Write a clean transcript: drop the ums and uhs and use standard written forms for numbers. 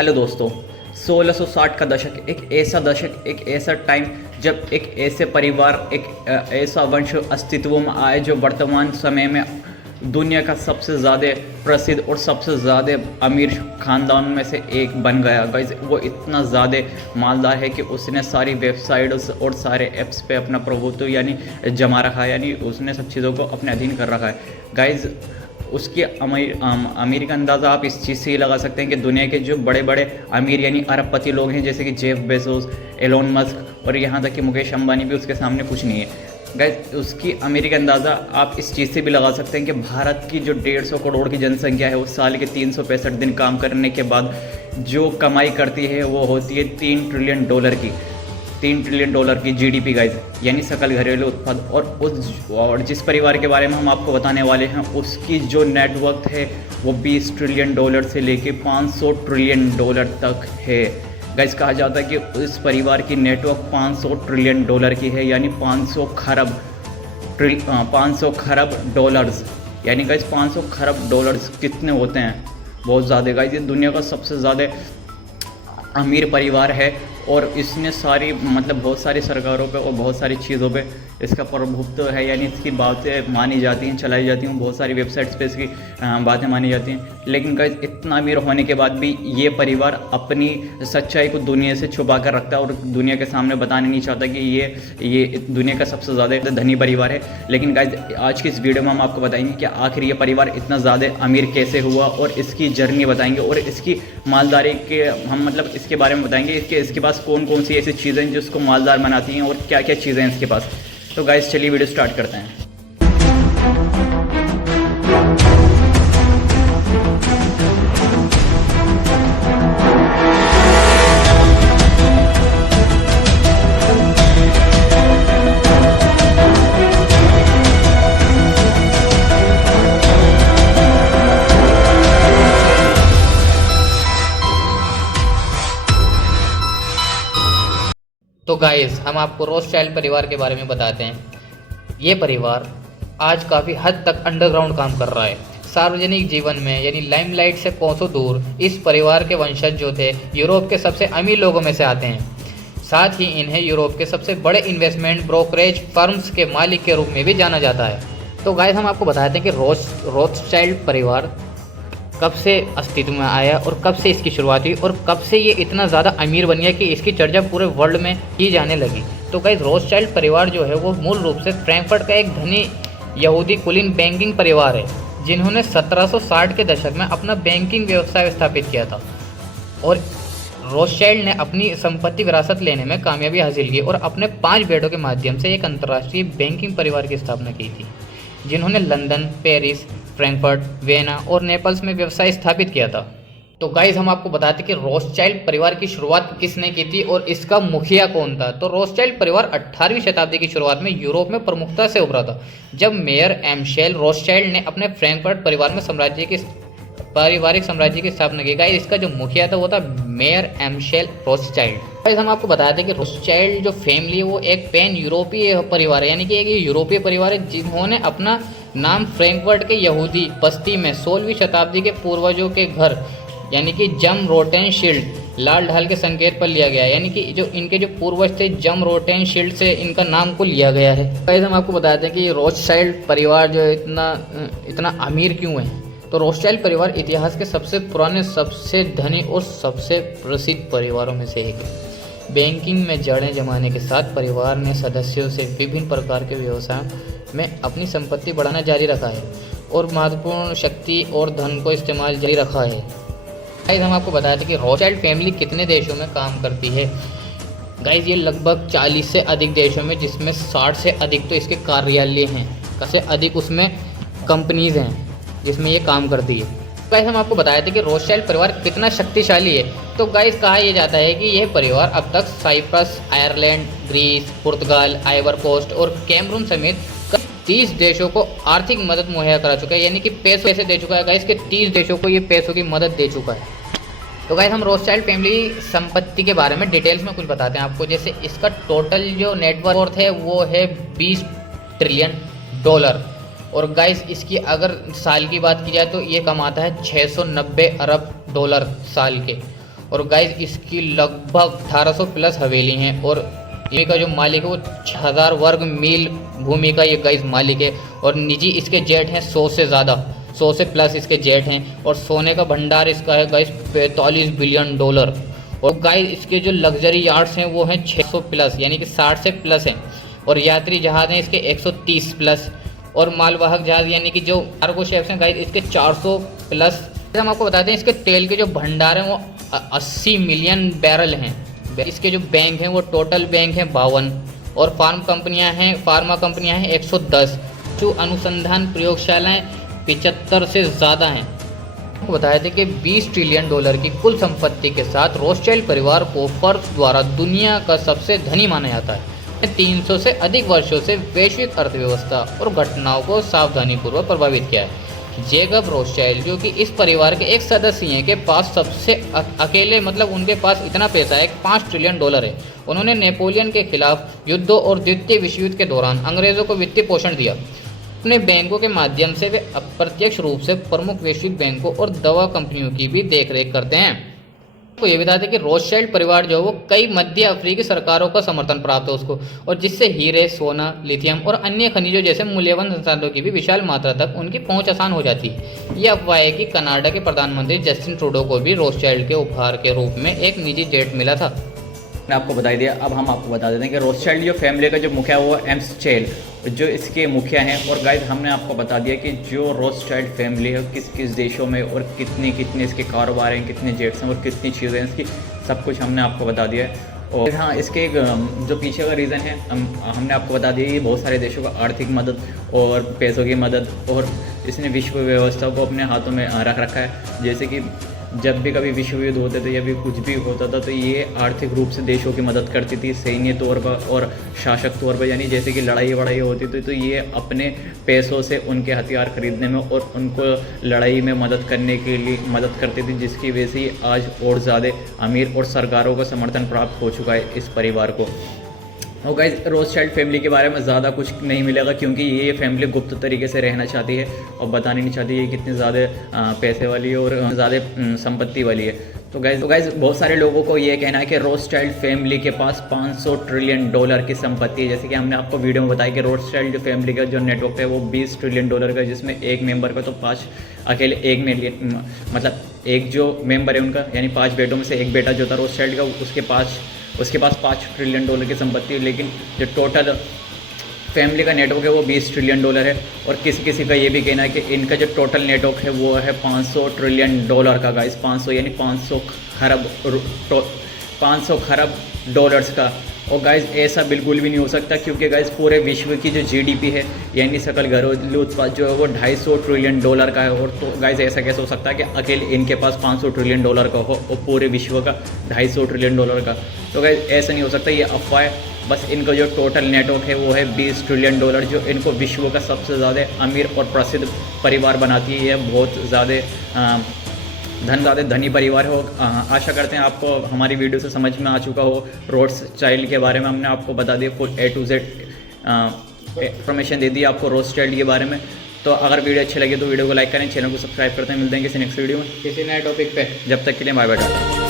Hello दोस्तों। 1660 का दशक एक ऐसा टाइम जब एक ऐसे परिवार, एक ऐसा वंश अस्तित्व में आए जो वर्तमान समय में दुनिया का सबसे ज़्यादा प्रसिद्ध और सबसे ज़्यादा अमीर ख़ानदान में से एक बन गया। गाइस वो इतना ज़्यादा मालदार है कि उसने सारी वेबसाइट्स और सारे ऐप्स पे अपना प्रभुत्व यानी जमा रखा है, यानी उसने सब चीज़ों को अपने अधीन कर रखा है। गाइस उसकी अमीर का अंदाज़ा आप इस चीज़ से ही लगा सकते हैं कि दुनिया के जो बड़े बड़े अमीर यानी अरबपति लोग हैं, जैसे कि जेफ बेजोस, एलोन मस्क और यहाँ तक कि मुकेश अंबानी भी उसके सामने कुछ नहीं है। गाइस उसकी अमीरी का अंदाज़ा आप इस चीज़ से भी लगा सकते हैं कि भारत की जो 150 करोड़ की जनसंख्या है, वो साल के 365 दिन काम करने के बाद जो कमाई करती है वो होती है $3 ट्रिलियन की। $3 ट्रिलियन की जीडीपी गाइस, यानी सकल घरेलू उत्पाद। और जिस परिवार के बारे में हम आपको बताने वाले हैं, उसकी जो नेटवर्थ है वो $20 ट्रिलियन से लेके $500 ट्रिलियन तक है। गाइस कहा जाता है कि इस परिवार की नेटवर्क $500 ट्रिलियन की है, यानी 500 खरब डॉलर्स। यानी गाइस 500 खरब डॉलर्स कितने होते हैं? बहुत ज़्यादा। गाइस ये दुनिया का सबसे ज़्यादा अमीर परिवार है और इसने सारी बहुत सारी सरकारों पे और बहुत सारी चीज़ों पे इसका प्रभुत्व है, यानी इसकी बातें मानी जाती हैं, चलाई जाती हैं। बहुत सारी वेबसाइट्स पे इसकी बातें मानी जाती हैं। लेकिन गाइस इतना अमीर होने के बाद भी ये परिवार अपनी सच्चाई को दुनिया से छुपा कर रखता है और दुनिया के सामने बताने नहीं चाहता कि ये दुनिया का सबसे ज़्यादा धनी परिवार है। लेकिन गाइस आज की इस वीडियो में हम आपको बताएंगे कि आखिर ये परिवार इतना ज़्यादा अमीर कैसे हुआ और इसकी जर्नी बताएंगे और इसकी मालदारी के हम इसके बारे में बताएंगे। इसके पास कौन कौन सी ऐसी चीज़ें हैं जिसको मालदार बनाती हैं और क्या क्या चीज़ें हैं इसके पास। तो गाइस चलिए वीडियो स्टार्ट करते हैं। तो गाइस हम आपको रोथस्चाइल्ड परिवार के बारे में बताते हैं। ये परिवार आज काफ़ी हद तक अंडरग्राउंड काम कर रहा है। सार्वजनिक जीवन में यानी लाइमलाइट से कोसों दूर इस परिवार के वंशज जो थे यूरोप के सबसे अमीर लोगों में से आते हैं। साथ ही इन्हें यूरोप के सबसे बड़े इन्वेस्टमेंट ब्रोकरेज फर्म्स के मालिक के रूप में भी जाना जाता है। तो गाइस हम आपको बताते हैं कि रोथस्चाइल्ड परिवार कब से अस्तित्व में आया और कब से इसकी शुरुआत हुई और कब से ये इतना ज़्यादा अमीर बन गया कि इसकी चर्चा पूरे वर्ल्ड में की जाने लगी। तो गाइस रोथस्चाइल्ड परिवार जो है वो मूल रूप से फ्रैंकफर्ट का एक धनी यहूदी कुलीन बैंकिंग परिवार है, जिन्होंने 1760 के दशक में अपना बैंकिंग व्यवसाय स्थापित किया था। और रोथस्चाइल्ड ने अपनी संपत्ति विरासत लेने में कामयाबी हासिल की और अपने 5 बेटों के माध्यम से एक अंतर्राष्ट्रीय बैंकिंग परिवार की स्थापना की थी, जिन्होंने लंदन, पेरिस, फ्रैंकफर्ट, वियना और नेपल्स में व्यवसाय स्थापित किया था। तो गाइस हम आपको बताते कि रोथस्चाइल्ड परिवार की शुरुआत किसने की थी और इसका मुखिया कौन था। तो रोथस्चाइल्ड परिवार 18वीं शताब्दी की शुरुआत में यूरोप में प्रमुखता से उभरा था, जब मेयर एम्शेल रोथस्चाइल्ड ने अपने फ्रैंकफर्ट परिवार में पारिवारिक साम्राज्य की स्थापना की। गाइस इसका जो मुखिया था वो था मेयर एम्शेल रोथस्चाइल्ड। गाइस हम आपको बताते हैं कि रोथस्चाइल्ड जो फैमिली है वो एक पैन यूरोपीय परिवार है, यानी कि एक यूरोपीय परिवार है जिन्होंने अपना नाम फ्रैंकफर्ट के यहूदी बस्ती में 16वीं शताब्दी के पूर्वजों के घर यानी कि जम रोटेनशील्ड लाल ढाल के संकेत पर लिया गया है, यानी कि जो इनके जो पूर्वज थे जम रोटेनशील्ड से इनका नाम को लिया गया है। गाइस हम आपको बताते हैं कि रोथस्चाइल्ड परिवार जो है इतना अमीर क्यों है। तो रोथस्चाइल्ड परिवार इतिहास के सबसे पुराने, सबसे धनी और सबसे प्रसिद्ध परिवारों में से एक है। बैंकिंग में जड़ें जमाने के साथ परिवार ने सदस्यों से विभिन्न प्रकार के व्यवसायों में अपनी संपत्ति बढ़ाना जारी रखा है और महत्वपूर्ण शक्ति और धन को इस्तेमाल जारी रखा है। गाइस हम आपको बताते हैं कि रोथस्चाइल्ड फैमिली कितने देशों में काम करती है। गाइस ये लगभग 40 से अधिक देशों में, जिसमें 60 से अधिक तो इसके कार्यालय हैं, सबसे अधिक उसमें कंपनीज हैं जिसमें ये काम करती है। गाइस हम आपको बताए थे कि रोथस्चाइल्ड परिवार कितना शक्तिशाली है। तो गाइस कहा यह जाता है कि यह परिवार अब तक साइप्रस, आयरलैंड, ग्रीस, पुर्तगाल, आइवर कोस्ट और कैमरून समेत 30 देशों को आर्थिक मदद मुहैया करा चुका है, यानी कि पैसे दे चुका है। गाइस के 30 देशों को ये पैसों की मदद दे चुका है। तो गाइस हम रोथस्चाइल्ड फैमिली संपत्ति के बारे में डिटेल्स में कुछ बताते हैं आपको। जैसे इसका टोटल जो नेटवर्थ है वो है $20 ट्रिलियन। और गाइस इसकी अगर साल की बात की जाए तो ये कमाता है $690 अरब साल के। और गाइस इसकी लगभग 1800 प्लस हवेली हैं और ये का जो मालिक है वो 6000 वर्ग मील भूमि का ये गाइस मालिक है। और निजी इसके जेट हैं 100 से ज़्यादा, 100 से प्लस इसके जेट हैं। और सोने का भंडार इसका है गाइस 45 बिलियन डॉलर। और गाइस इसके जो लग्जरी यार्ड्स हैं वो हैं 600 प्लस, यानी कि 60 से प्लस हैं। और यात्री जहाज़ हैं इसके 130 प्लस। और मालवाहक जहाज़ यानी कि जो कार्गो शिप्स हैं गाइस इसके 400 प्लस। हम आपको बताते हैं इसके तेल के जो भंडार हैं वो 80 मिलियन बैरल हैं। इसके जो बैंक हैं वो टोटल बैंक हैं 52। और फार्मा कंपनियां हैं 110। जो अनुसंधान प्रयोगशालाएं 75 से ज़्यादा हैं। आपको बताया था कि 20 ट्रिलियन डॉलर की कुल संपत्ति के साथ रोथस्चाइल्ड परिवार को फोर्ब्स द्वारा दुनिया का सबसे धनी माना जाता है। 300 से अधिक वर्षों से वैश्विक अर्थव्यवस्था और घटनाओं को सावधानीपूर्वक प्रभावित किया है। जेकब रोथस्चाइल्ड जो कि इस परिवार के एक सदस्य हैं के पास सबसे अकेले मतलब उनके पास इतना पैसा है 5 ट्रिलियन डॉलर है। उन्होंने नेपोलियन के खिलाफ युद्धों और द्वितीय विश्व युद्ध के दौरान अंग्रेज़ों को वित्तीय पोषण दिया। अपने बैंकों के माध्यम से वे अप्रत्यक्ष रूप से प्रमुख वैश्विक बैंकों और दवा कंपनियों की भी देखरेख करते हैं। तो ये बता दें कि रोथस्चाइल्ड परिवार जो है वो कई मध्य अफ्रीकी सरकारों का समर्थन प्राप्त है उसको, और जिससे हीरे, सोना, लिथियम और अन्य खनिजों जैसे मूल्यवान संसाधनों की भी विशाल मात्रा तक उनकी पहुंच आसान हो जाती है। ये अफवाह है कि कनाडा के प्रधानमंत्री जस्टिन ट्रूडो को भी रोथस्चाइल्ड के उपहार के रूप में एक निजी जेट मिला था। मैंने आपको बता दिया। अब हम आपको बता देते हैं कि रोथस्चाइल्ड जो फैमिली का जो मुखिया वो एम्स्चाइल्ड जो इसके मुखिया हैं। और गाइस हमने आपको बता दिया कि जो रोथस्चाइल्ड फैमिली है किस किस देशों में और कितने कितने इसके कारोबार हैं, कितने जेट्स हैं और कितनी चीज़ें हैं इसकी, सब कुछ हमने आपको बता दिया है। और हाँ, इसके जो पीछे का रीज़न है हमने आपको बता दिया कि बहुत सारे देशों का आर्थिक मदद और पैसों की मदद, और इसने विश्व व्यवस्था को अपने हाथों में रख रखा है। जैसे कि जब भी कभी विश्व युद्ध होते थे या भी कुछ भी होता था तो ये आर्थिक रूप से देशों की मदद करती थी सैन्य तौर पर और शासक तौर पर, यानी जैसे कि लड़ाई वड़ाई होती थी तो ये अपने पैसों से उनके हथियार खरीदने में और उनको लड़ाई में मदद करने के लिए मदद करती थी, जिसकी वजह से आज और ज़्यादा अमीर और सरकारों का समर्थन प्राप्त हो चुका है इस परिवार को। और गाइस रोथस्चाइल्ड फैमिली के बारे में ज़्यादा कुछ नहीं मिलेगा क्योंकि ये फैमिली गुप्त तरीके से रहना चाहती है और बतानी नहीं चाहती है कितनी ज़्यादा पैसे वाली और ज़्यादा संपत्ति वाली है। तो गाइस बहुत सारे लोगों को ये कहना है कि रोथस्चाइल्ड फैमिली के पास 500 ट्रिलियन डॉलर की संपत्ति है। जैसे कि हमने आपको वीडियो में बताया कि रोथस्चाइल्ड फैमिली का जो नेटवर्क है वो 20 ट्रिलियन डॉलर का, जिसमें एक मेंबर का तो 5 अकेले एक मिलियन मतलब एक जो मेंबर है उनका यानी 5 बेटों में से एक बेटा जो था रोथस्चाइल्ड का उसके पास 5 ट्रिलियन डॉलर की संपत्ति है। लेकिन जो टोटल फैमिली का नेटवर्क है वो 20 ट्रिलियन डॉलर है। और किसी किसी का ये भी कहना है कि इनका जो टोटल नेटवर्क है वो है 500 ट्रिलियन डॉलर का। गाइस 500 यानी 500 खरब डॉलर्स का। और गाइस ऐसा बिल्कुल भी नहीं हो सकता क्योंकि गाइस पूरे विश्व की जो जीडीपी है यानी सकल घरेलू उत्पाद जो है वो 250 ट्रिलियन डॉलर का है। और तो गाइस ऐसा कैसे हो सकता है कि अकेले इनके पास 500 ट्रिलियन डॉलर का हो और पूरे विश्व का 250 ट्रिलियन डॉलर का। तो गाइस ऐसा नहीं हो सकता, ये अफवाह है। बस इनका जो टोटल नेटवर्क है वो है 20 ट्रिलियन डॉलर, जो इनको विश्व का सबसे ज़्यादा अमीर और प्रसिद्ध परिवार बनाती है। यह बहुत ज़्यादा धनी परिवार हो। आशा करते हैं आपको हमारी वीडियो से समझ में आ चुका हो। रोथस्चाइल्ड के बारे में हमने आपको बता दिया, full A to Z information दे दी आपको रोथस्चाइल्ड के बारे में। तो अगर वीडियो अच्छी लगे तो वीडियो को लाइक करें, चैनल को सब्सक्राइब करते हैं। मिलते हैं किसी नेक्स्ट वीडियो में किसी नए टॉपिक पे। जब तक के लिए बाय बाय।